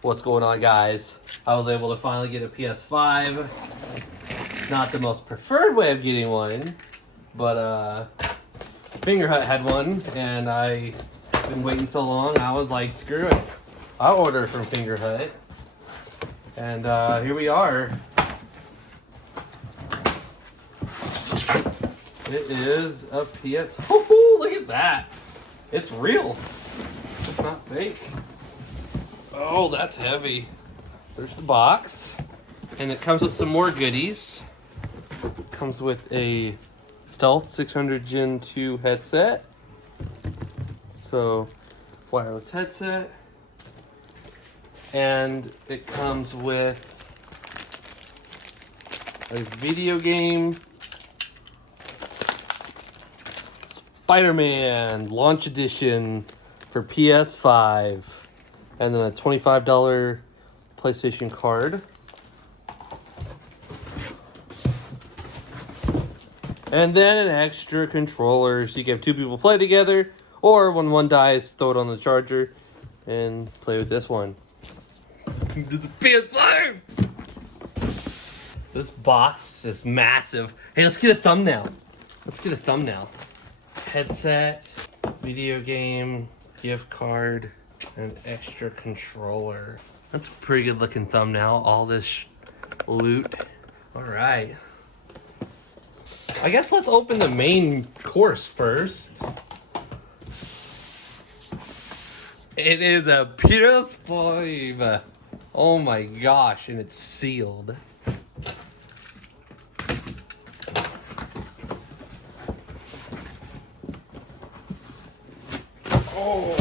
What's going on, guys? I was able to finally get a PS5. Not the most preferred way of getting one, but Fingerhut had one, and I've been waiting so long, I was like, screw it. I'll order from Fingerhut. And here we are. It is a PS. Oh, look at that. It's real. It's not fake. Oh, that's heavy. There's the box. And it comes with some more goodies. It comes with a Stealth 600 Gen 2 headset. So, wireless headset. And it comes with a video game. Spider-Man Launch Edition for PS5. And then a $25 PlayStation card. And then an extra controller so you can have two people play together. Or when one dies, throw it on the charger and play with this one. This is a PS5! This box is massive. Hey, let's get a thumbnail. Let's get a thumbnail. Headset, video game, gift card, and extra controller. That's a pretty good looking thumbnail. All this loot. All right. I guess let's open the main course first. It is a PS5. Oh my gosh, and it's sealed. Oh.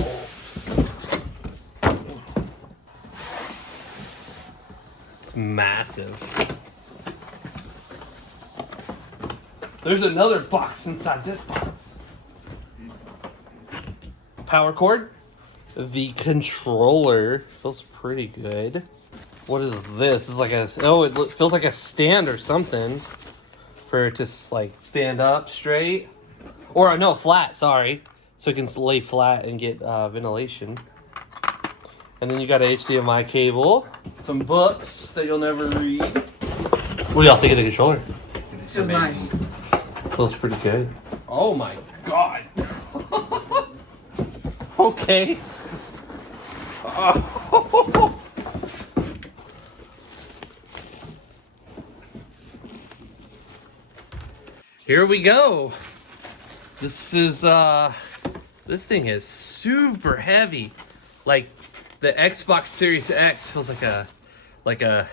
It's massive. There's another box inside this box. Power cord. The controller feels pretty good. What is this? This is like a, oh, it feels like a stand or something for it to like stand up straight. Or no, flat, sorry. So it can lay flat and get ventilation. And then you got a HDMI cable, some books that you'll never read. What do y'all think of the controller? It feels nice. Feels pretty good. Oh my god. Okay. Here we go. This is this thing is super heavy. Like the Xbox Series X feels like a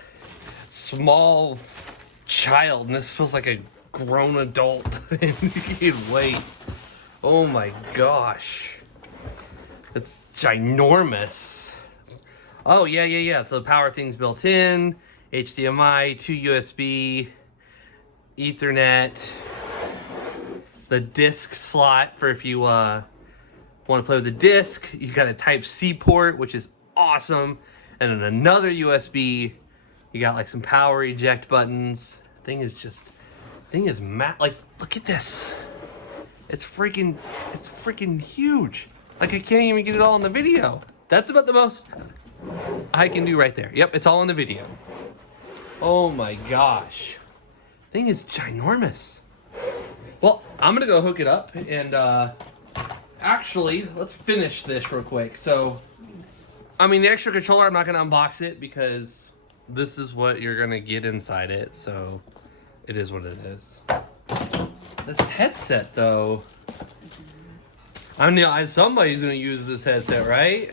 small child, and this feels like a grown adult in weight. Oh my gosh. It's ginormous. Oh, yeah. So the power thing's built in. HDMI, 2 USB, Ethernet. The disc slot for if you want to play with the disc. You got a Type-C port, which is awesome. And then another USB. You got like some power eject buttons. Thing is like, look at this. It's freaking huge. Like I can't even get it all in the video. That's about the most I can do right there. Yep, it's all in the video. Oh my gosh. Thing is ginormous. Well, I'm gonna go hook it up and actually, let's finish this real quick. So, I mean, the extra controller, I'm not gonna unbox it because this is what you're gonna get inside it. So, it is what it is. This headset, though. I mean, somebody's gonna use this headset, right?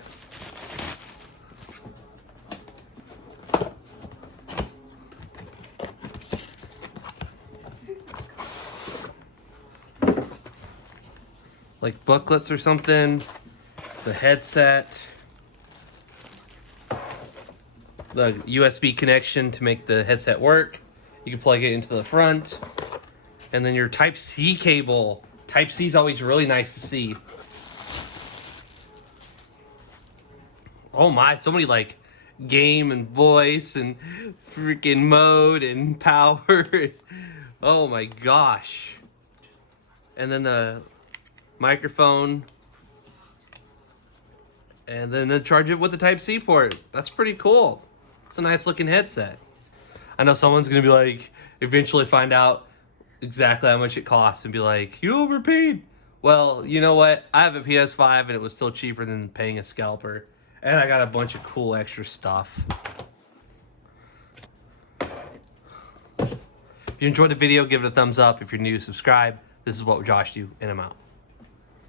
Like booklets or something. The headset. The USB connection to make the headset work. You can plug it into the front. And then your Type-C cable. Type-C is always really nice to see. Oh my, so many like game and voice and freaking mode and power. Oh my gosh. And then the microphone and then charge it with the Type-C port. That's pretty cool. It's a nice looking headset. I know someone's gonna be like, eventually find out exactly how much it costs and be like, you overpaid. Well, you know what? I have a PS5 and it was still cheaper than paying a scalper. And I got a bunch of cool extra stuff. If you enjoyed the video, give it a thumbs up. If you're new, subscribe. This is what Josh do, and I'm out.